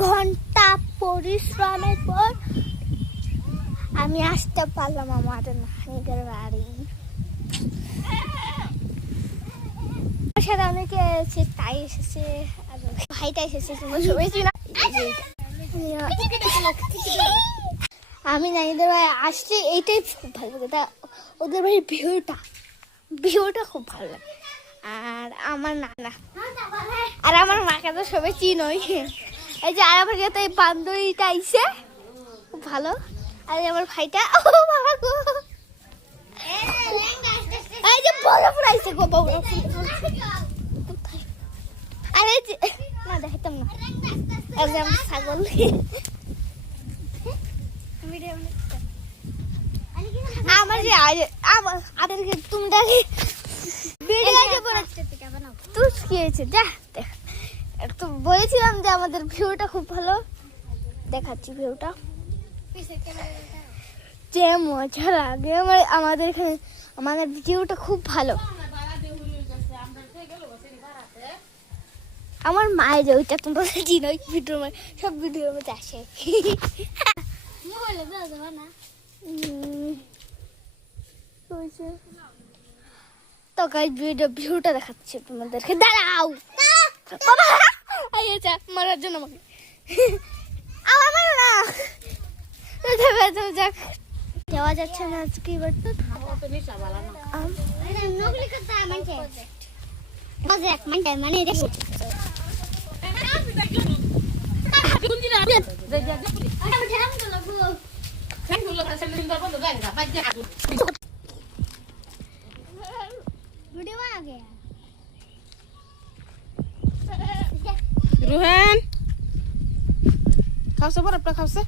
ঘন্টা পরিশ্রমের পর আমি আসতে পারলাম আমার নানিদের বাড়ি। আমার সাথে অনেকে এসেছে, তাই এসেছে, আর ভাইটা এসেছে, তোমরা সবাই চিনো। আমি নানিদের বাড়ি আসলে এইটাই খুব ভালো লাগে, তা ওদের বাড়ির ভিউটা খুব ভালো লাগে। আর আমার নানা আর আমার মাকে তো সবাই চিনোই। এই যে আর আমার কাছে এই বান্ধবীটা আইছে, খুব ভালো। আর আমার ভাইটা, ও বাবা গো, এই যে বড় ফুল আইছে গো, বড় ফুল। আরে না দেখাতাম না, একদম ছাগল। আমার যে আমাদেরকে তুমি দেখি তুই কি হয়েছে দেখ। তো বলেছিলাম যে আমাদের ভিউটা খুব ভালো, দেখাচ্ছি ভিউটা যে মজা লাগে। আমাদের এখানে আমাদের ভিউটা খুব ভালো। আমার মায়ের যে ওইটা তোমরা চিনো, ভিডিওর সব ভিডিওর মধ্যে আসে। তো গাইস ভিউটা দেখাচ্ছি তোমাদেরকে, দাঁড়াও বাবা আইছা মারার জন্য আমাকে। আমার মারো না, যাক যাওয়া যাচ্ছে না আজকে। এবার তো মানে রুহান খাওছে, বরফটা খাওছে।